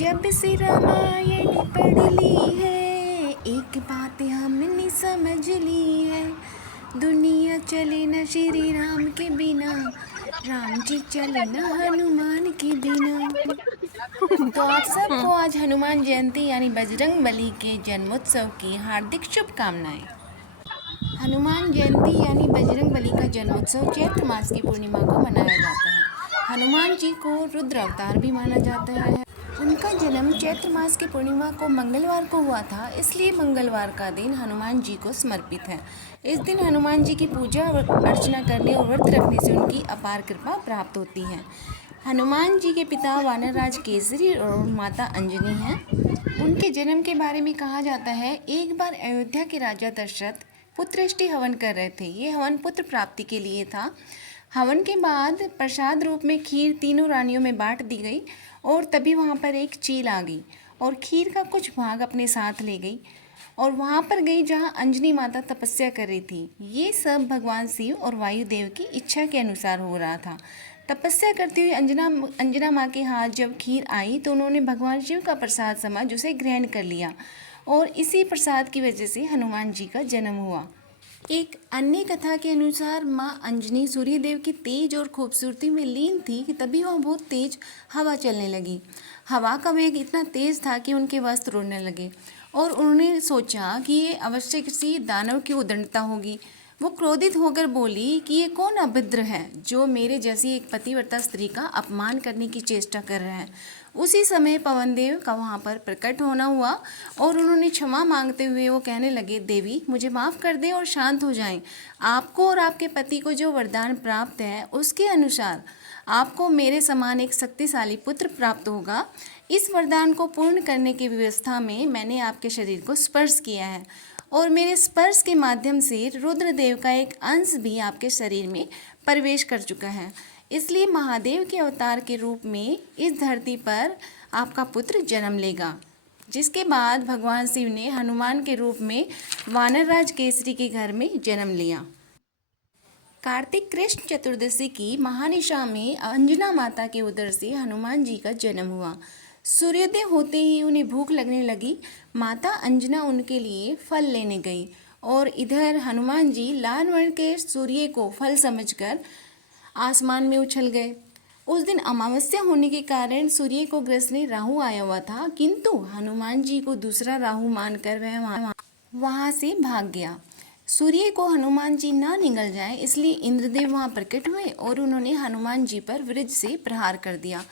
जब से रामायण पढ़ ली है, एक बात हमने समझ ली है, दुनिया चले न श्री राम के बिना, राम जी चले न हनुमान के बिना। तो आप सबको आज हनुमान जयंती यानी बजरंग बली के जन्मोत्सव की हार्दिक शुभकामनाएं। हनुमान जयंती यानी बजरंग बली का जन्मोत्सव चैत्र मास की पूर्णिमा को मनाया जाता है। हनुमान जी को रुद्र अवतार भी माना जाता है। उनका जन्म चैत्र मास की पूर्णिमा को मंगलवार को हुआ था, इसलिए मंगलवार का दिन हनुमान जी को समर्पित है। इस दिन हनुमान जी की पूजा अर्चना करने और व्रत रखने से उनकी अपार कृपा प्राप्त होती है। हनुमान जी के पिता वानरराज केसरी और माता अंजनी हैं। उनके जन्म के बारे में कहा जाता है, एक बार अयोध्या के राजा दशरथ पुत्रेष्टि हवन कर रहे थे। ये हवन पुत्र प्राप्ति के लिए था। हवन के बाद प्रसाद रूप में खीर तीनों रानियों में बांट दी गई और तभी वहाँ पर एक चील आ गई और खीर का कुछ भाग अपने साथ ले गई और वहाँ पर गई जहाँ अंजनी माता तपस्या कर रही थी। ये सब भगवान शिव और वायुदेव की इच्छा के अनुसार हो रहा था। तपस्या करती हुई अंजना माँ के हाथ जब खीर आई तो उन्होंने भगवान शिव का प्रसाद समझ उसे ग्रहण कर लिया और इसी प्रसाद की वजह से हनुमान जी का जन्म हुआ। एक अन्य कथा के अनुसार माँ अंजनी सूर्यदेव की तेज और खूबसूरती में लीन थी कि तभी वहाँ बहुत तेज हवा चलने लगी। हवा का वेग इतना तेज था कि उनके वस्त्र उड़ने लगे और उन्होंने सोचा कि ये अवश्य किसी दानव की उद्दंडता होगी। वो क्रोधित होकर बोली कि ये कौन अभद्र है जो मेरे जैसी एक पतिव्रता स्त्री का अपमान करने की चेष्टा कर रहा है। उसी समय पवनदेव का वहाँ पर प्रकट होना हुआ और उन्होंने क्षमा मांगते हुए वो कहने लगे, देवी मुझे माफ़ कर दें और शांत हो जाएं। आपको और आपके पति को जो वरदान प्राप्त है उसके अनुसार आपको मेरे समान एक शक्तिशाली पुत्र प्राप्त होगा। इस वरदान को पूर्ण करने की व्यवस्था में मैंने आपके शरीर को स्पर्श किया है और मेरे स्पर्श के माध्यम से रुद्रदेव का एक अंश भी आपके शरीर में प्रवेश कर चुका है। इसलिए महादेव के अवतार के रूप में इस धरती पर आपका पुत्र जन्म लेगा। जिसके बाद भगवान शिव ने हनुमान के रूप में वानरराज केसरी के घर में जन्म लिया। कार्तिक कृष्ण चतुर्दशी की महानिशा में अंजना माता के उदर से हनुमान जी का जन्म हुआ। सूर्योदय होते ही उन्हें भूख लगने लगी। माता अंजना उनके लिए फल लेने गई और इधर हनुमान जी लाल वर्ण के सूर्य को फल समझकर आसमान में उछल गए। उस दिन अमावस्या होने के कारण सूर्य को ग्रसने राहु आया हुआ था, किंतु हनुमान जी को दूसरा राहु मानकर वह वहाँ से भाग गया। सूर्य को हनुमान जी ना निगल जाए इसलिए इंद्रदेव वहाँ प्रकट हुए और उन्होंने हनुमान जी पर वज्र से प्रहार कर दिया।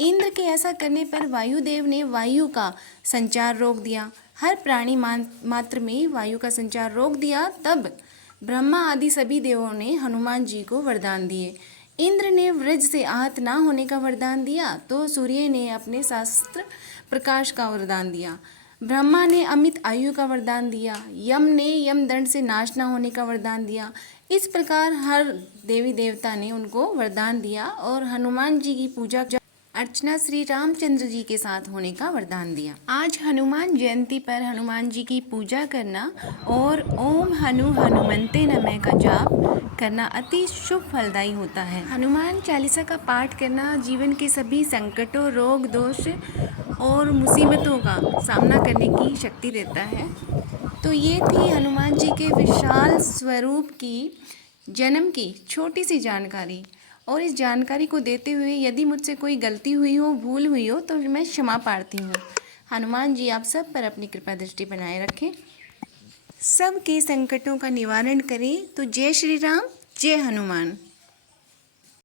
इंद्र के ऐसा करने पर वायुदेव ने वायु का संचार रोक दिया। हर प्राणी मात्र में वायु का संचार रोक दिया। तब ब्रह्मा आदि सभी देवों ने हनुमान जी को वरदान दिए। इंद्र ने वज्र से आहत ना होने का वरदान दिया तो सूर्य ने अपने शास्त्र प्रकाश का वरदान दिया। ब्रह्मा ने अमित आयु का वरदान दिया। यम ने यमदंड से नाश ना होने का वरदान दिया। इस प्रकार हर देवी देवता ने उनको वरदान दिया और हनुमान जी की पूजा अर्चना श्री रामचंद्र जी के साथ होने का वरदान दिया। आज हनुमान जयंती पर हनुमान जी की पूजा करना और ओम हनुमंते नमः का जाप करना अति शुभ फलदायी होता है। हनुमान चालीसा का पाठ करना जीवन के सभी संकटों, रोग, दोष और मुसीबतों का सामना करने की शक्ति देता है। तो ये थी हनुमान जी के विशाल स्वरूप की जन्म की छोटी सी जानकारी। और इस जानकारी को देते हुए यदि मुझसे कोई गलती हुई हो, भूल हुई हो तो मैं क्षमा प्रार्थी हूँ। हनुमान जी आप सब पर अपनी कृपा दृष्टि बनाए रखें, सबके संकटों का निवारण करें। तो जय श्री राम, जय हनुमान।